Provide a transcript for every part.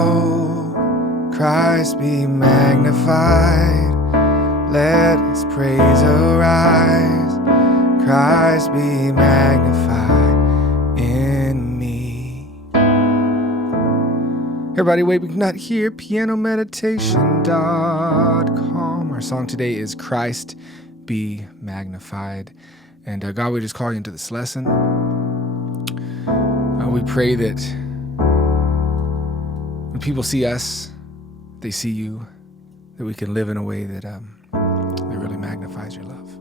Oh, Christ be magnified. Let his praise arise. Christ be magnified in me. Hey everybody, Wade McNutt here, pianomeditation.com. Our song today is Christ be magnified. And God, we just call you into this lesson. We pray that when people see us, they see you, that we can live in a way that really magnifies your love.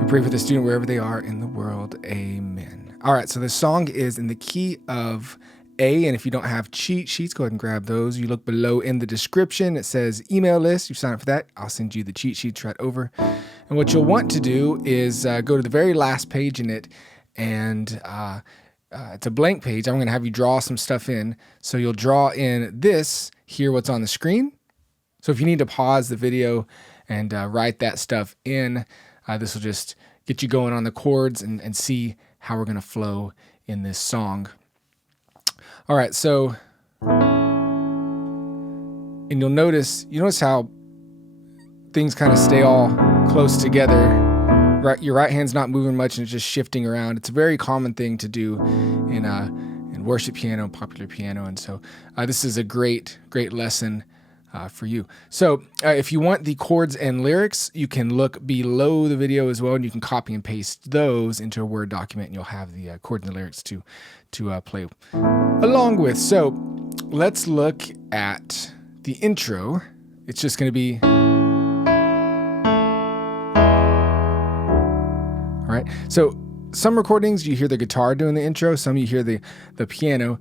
We pray for the student wherever they are in the world. Amen. All right, so the song is in the key of A, and if you don't have cheat sheets, go ahead and grab those. You look below in the description. It says email list. You sign up for that. I'll send you the cheat sheets right over. And what you'll want to do is go to the very last page in it, and it's a blank page. I'm going to have you draw some stuff in. So you'll draw in this, here what's on the screen. So if you need to pause the video and write that stuff in, this will just get you going on the chords and see how we're going to flow in this song. All right, so, and you'll notice how things kind of stay all close together. Right, your right hand's not moving much and it's just shifting around. It's a very common thing to do in worship piano, popular piano, and so this is a great lesson for you. So if you want the chords and lyrics, you can look below the video as well, and you can copy and paste those into a Word document, and you'll have the chords and lyrics to play along with. So let's look at the intro. It's just going to be... All right, so some recordings you hear the guitar doing the intro, some you hear the piano.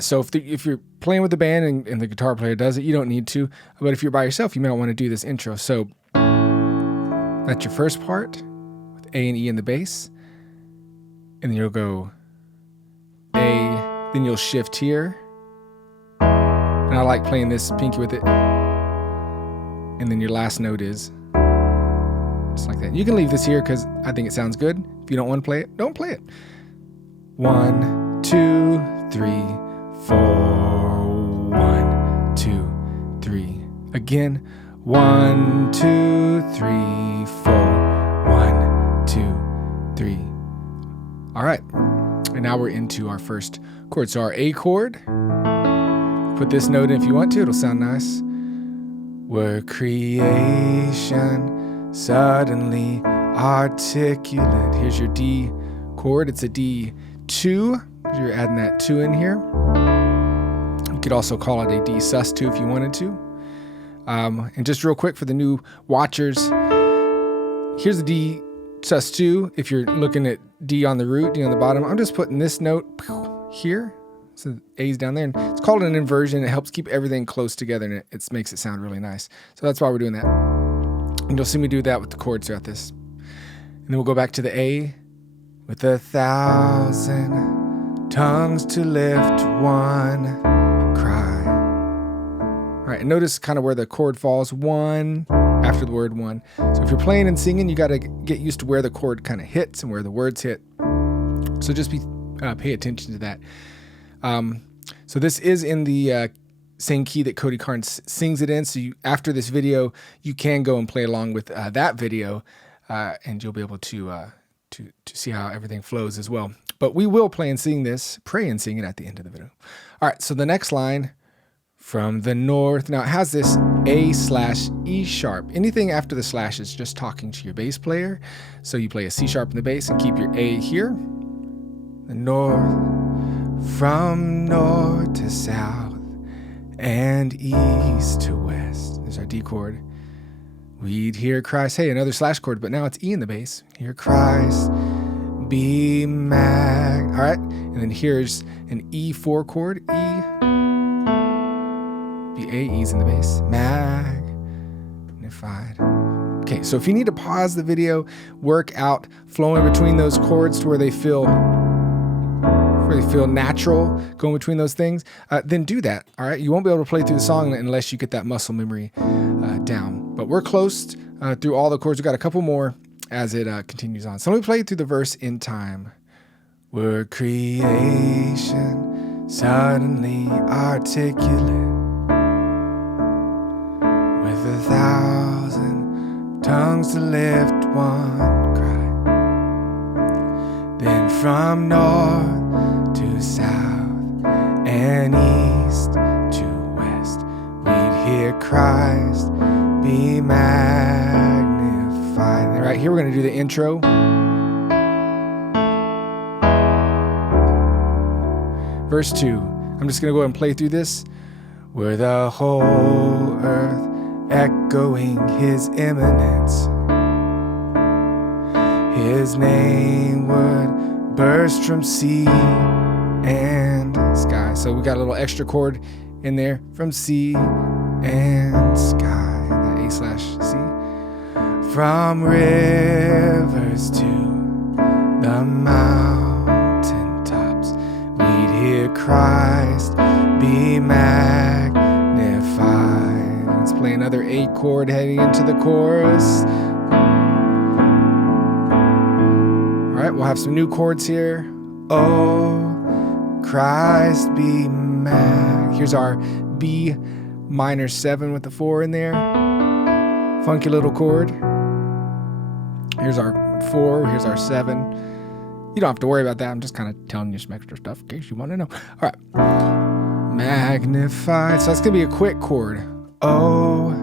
So if you're playing with the band and the guitar player does it, you don't need to. But if you're by yourself, you may not want to do this intro. So that's your first part with A and E in the bass. And then you'll go A, then you'll shift here. And I like playing this pinky with it. And then your last note is just like that. You can leave this here because I think it sounds good. If you don't want to play it, don't play it. 1, 2, 3, 4. 1, 2, 3. Again. 1, 2, 3, 4. 1, 2, 3. All right. And now we're into our first chord. So our A chord. Put this note in if you want to. It'll sound nice. We're creation. Suddenly articulate. Here's your D chord. It's a D2. You're adding that 2 in here. You could also call it a D sus2 if you wanted to. And just real quick for the new watchers, here's the D sus2. If you're looking at D on the root, D on the bottom, I'm just putting this note here. So A's down there. And it's called an inversion. It helps keep everything close together, and it makes it sound really nice. So that's why we're doing that. And you'll see me do that with the chords throughout this. And then we'll go back to the A. With 1,000 tongues to lift one cry. All right, and notice kind of where the chord falls. 1 after the word 1. So if you're playing and singing, you got to get used to where the chord kind of hits and where the words hit. So just pay attention to that. So this is in the... same key that Cody Carnes sings it in. So after this video, you can go and play along with that video, and you'll be able to see how everything flows as well. But we will pray and sing it at the end of the video. All right, so the next line, from the north. Now it has this A/E sharp. Anything after the slash is just talking to your bass player. So you play a C sharp in the bass and keep your A here. The north, from north to south. And east to west. There's our D chord. We'd hear Christ. Hey, another slash chord, but now it's E in the bass. Hear Christ be mag. All right. And then here's an E4 chord. E. B, A, E's in the bass. Magnified. Okay, so if you need to pause the video, work out flowing between those chords to where they feel natural going between those things, then do that. All right, you won't be able to play through the song unless you get that muscle memory down. But we're close through all the chords. We've got a couple more as it continues on. So let me play through the verse in time. We're creation suddenly articulate, with 1,000 tongues to lift one cry. Then from north to south and east to west, we'd hear Christ be magnified. And right here we're going to do the intro. Verse 2. I'm just going to go ahead and play through this. Were the whole earth echoing his imminence, his name would burst from sea and sky. So we got a little extra chord in there, from sea and sky, that A/C. From rivers to the mountain tops, we'd hear Christ be magnified. Let's play another A chord heading into the chorus. All right, we'll have some new chords here. Oh, Christ be mag. Here's our B minor 7 with the 4 in there. Funky little chord. Here's our 4, here's our 7. You don't have to worry about that. I'm just kind of telling you some extra stuff in case you want to know. All right. Magnified. So that's going to be a quick chord. Oh,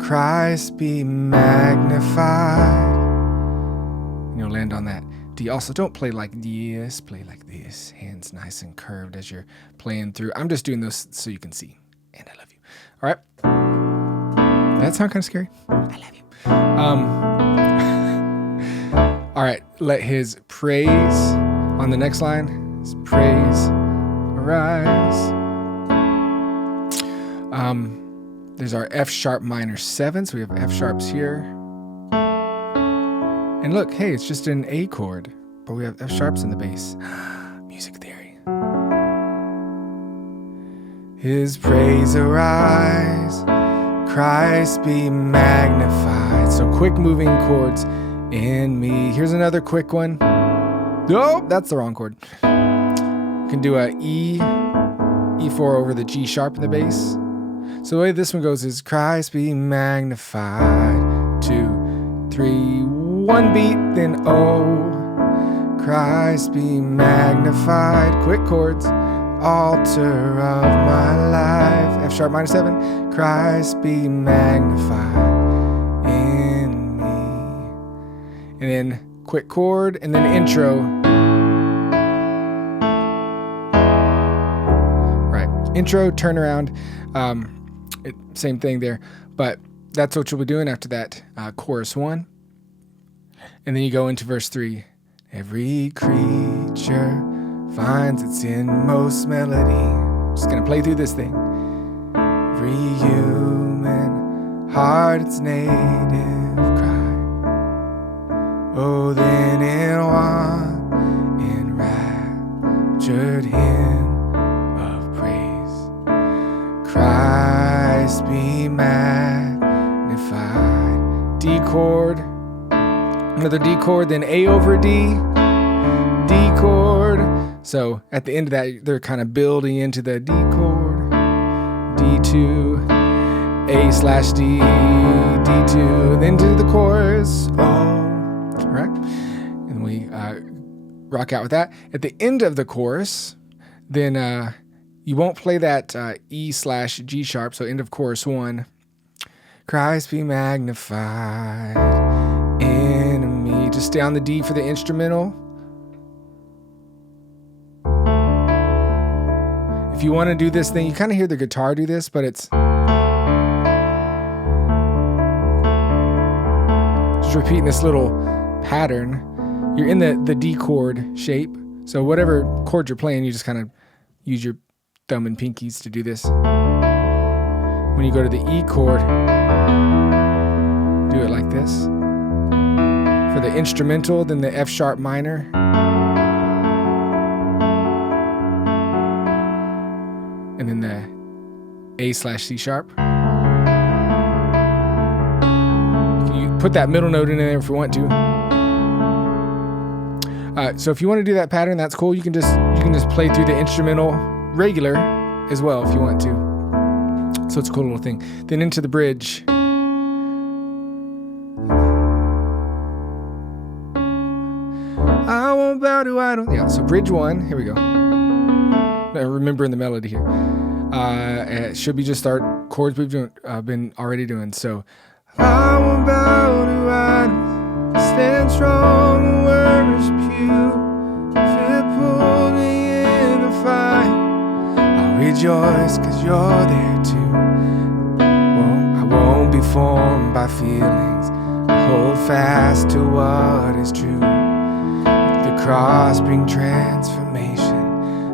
Christ be magnified. And you'll land on that D. Also, don't play like this. Play like this. Hands nice and curved as you're playing through. I'm just doing this so you can see. And I love you. All right. That sound kind of scary? I love you. All right. Let his praise on the next line. His praise arise. There's our F sharp minor 7. So we have F sharps here. And look, hey, it's just an A chord, but we have F sharps in the bass. Music theory. His praise arise, Christ be magnified. So quick moving chords in me. Here's another quick one. Oh, that's the wrong chord. You can do a E4 over the G sharp in the bass. So the way this one goes is Christ be magnified. 2, 3, 1 beat, then oh, Christ be magnified. Quick chords. Altar of my life. F sharp minor 7. Christ be magnified in me. And then quick chord, and then intro. Right. Intro, turnaround. Same thing there. But that's what you'll be doing after that chorus 1. And then you go into verse 3. Every creature finds its inmost melody. I'm just going to play through this thing. Every human heart its native cry. Oh, then in one enraptured hymn of praise, Christ be magnified. D chord, another D chord, then A over D, D chord. So at the end of that, they're kind of building into the D chord, D2, A/D, D2, then to the chorus. Oh, all right. And we rock out with that. At the end of the chorus, then you won't play that E/G sharp, so end of chorus 1. Christ be magnified in me. Just stay on the D for the instrumental. If you want to do this thing, you kind of hear the guitar do this, but it's just repeating this little pattern. You're in the D chord shape, so whatever chord you're playing, you just kind of use your thumb and pinkies to do this. When you go to the E chord, do it like this. For the instrumental, then the F sharp minor. And then the A/C sharp. You can put that middle note in there if you want to. So if you want to do that pattern, that's cool. You can just play through the instrumental regular as well if you want to. So it's a cool little thing. Then into the bridge. I won't bow to idol. Yeah, so bridge 1. Here we go. Now, remembering the melody here. It should be just our chords we've been already doing. So I won't bow to idols. Stand strong and worship you. If it pulled me in a fight, I'll rejoice because you're there too. I won't be formed by feelings. I hold fast to what is true. Let the cross bring transformation.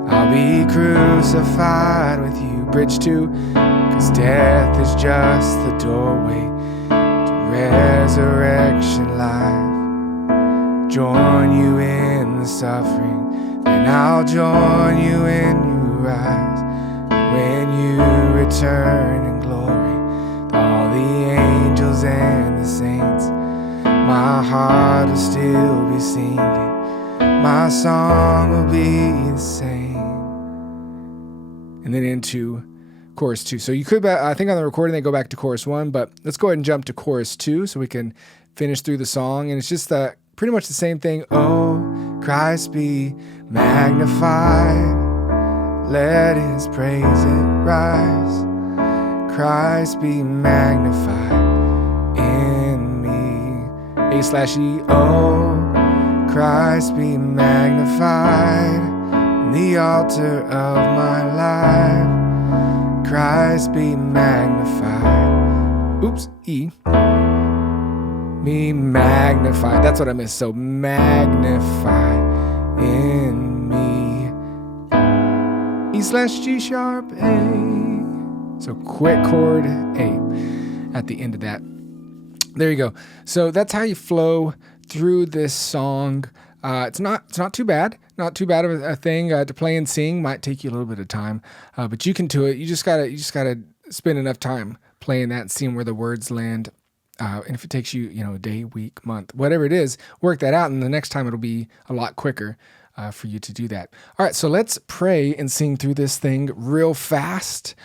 I'll be crucified with you. Bridge 2, because death is just the doorway to resurrection life. Join you in the suffering, then I'll join you when you rise. When you return in glory, all the angels and the saints, my heart will still be singing, my song will be the same. And then into chorus 2. So you could, I think on the recording they go back to chorus 1, but let's go ahead and jump to chorus 2 so we can finish through the song. And it's just pretty much the same thing. Oh, Christ be magnified, let his praises rise. Christ be magnified in me. A/E. Oh, Christ be magnified in the altar of my life. Christ be magnified. Oops, E. Be magnified. That's what I missed. So magnified in me. E/G sharp A. So quick chord A at the end of that. There you go. So that's how you flow through this song. It's not too bad. Not too bad of a thing to play and sing. Might take you a little bit of time, but you can do it. You just gotta spend enough time playing that and seeing where the words land. And if it takes you, a day, week, month, whatever it is, work that out, and the next time it'll be a lot quicker for you to do that. All right, so let's pray and sing through this thing real fast,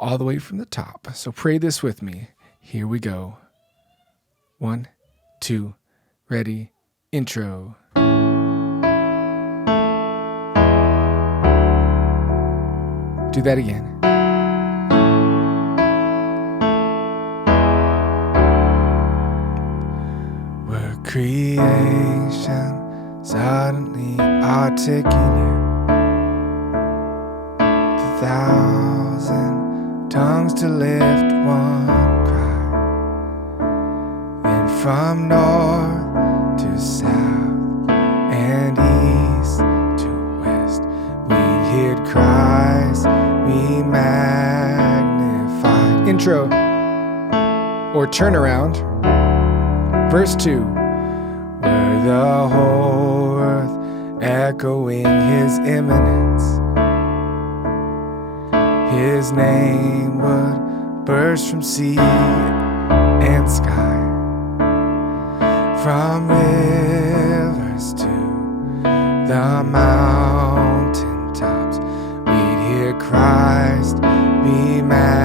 all the way from the top. So pray this with me. Here we go. 1, 2, ready, intro. Do that again. We're creation, suddenly articulate. 1,000 tongues to lift one cry. Then from north to south and east to west, we hid Christ, we magnified. Intro or turnaround. Verse 2. Were the whole earth echoing his imminence, his name would burst from sea and sky, from rivers to the mountain tops. We'd hear Christ be magnified.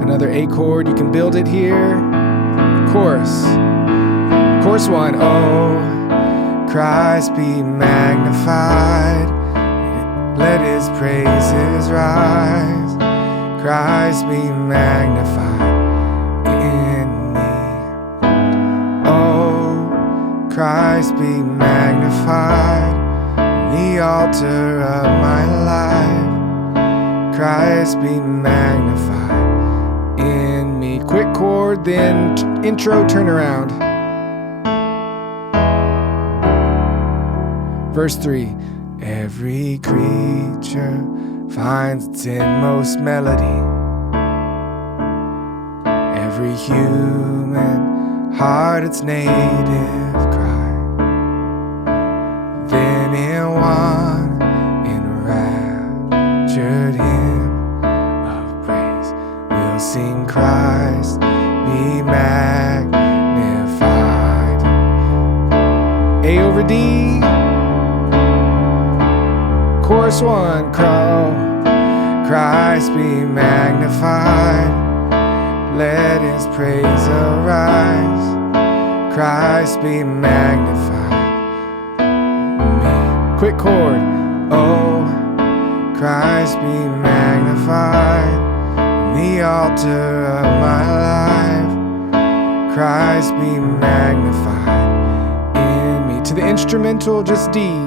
Another A chord, you can build it here. Chorus 1. Oh, Christ be magnified, let his praises rise. Christ be magnified in me. Oh, Christ be magnified in the altar of my life. Christ be magnified in me. Quick chord, then intro, turnaround. Verse 3. Every creature finds its inmost melody. Every human heart its native cry. Then in one enraptured hymn of praise, we'll sing Christ be magnified. A over D. First one, Christ be magnified. Let his praise arise. Christ be magnified. Me. Quick chord. Oh, Christ be magnified. The altar of my life. Christ be magnified in me. To the instrumental, just D.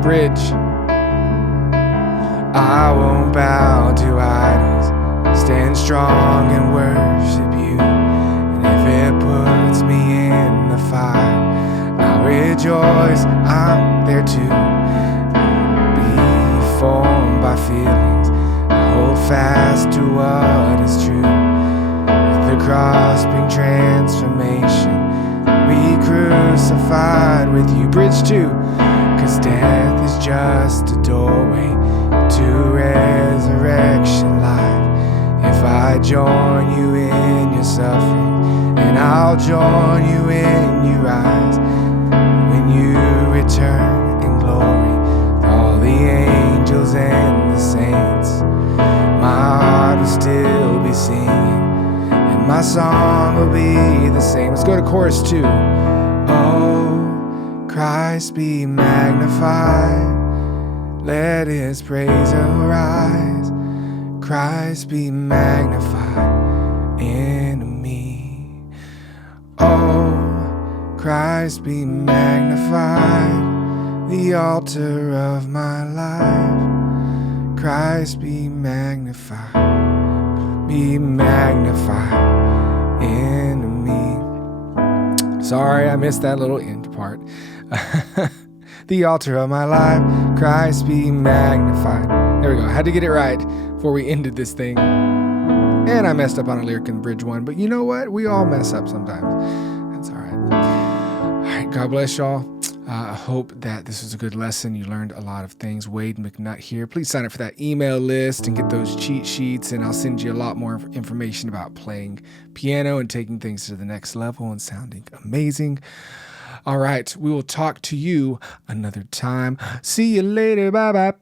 Bridge. I won't bow to idols. Stand strong and worship you. And if it puts me in the fire, I'll rejoice, I'm there too. Be formed by feelings, I hold fast to what is true. With the cross bring transformation, we crucified with you. Bridge 2. 'Cause death is just a doorway to resurrection life. If I join you in your suffering, and I'll join you in your rise. When you return in glory, with all the angels and the saints, my heart will still be singing, and my song will be the same. Let's go to chorus 2. Oh, Christ be magnified. Let his praise arise. Christ be magnified in me. Oh, Christ be magnified. The altar of my life. Christ be magnified. Be magnified in me. Sorry, I missed that little end part. The altar of my life, Christ be magnified. There we go. I had to get it right before we ended this thing. And I messed up on a lyric in bridge 1, but you know what? We all mess up sometimes. That's all right. All right, God bless y'all. I hope that this was a good lesson. You learned a lot of things. Wade McNutt here. Please sign up for that email list and get those cheat sheets, and I'll send you a lot more information about playing piano and taking things to the next level and sounding amazing. All right, we will talk to you another time. See you later. Bye-bye.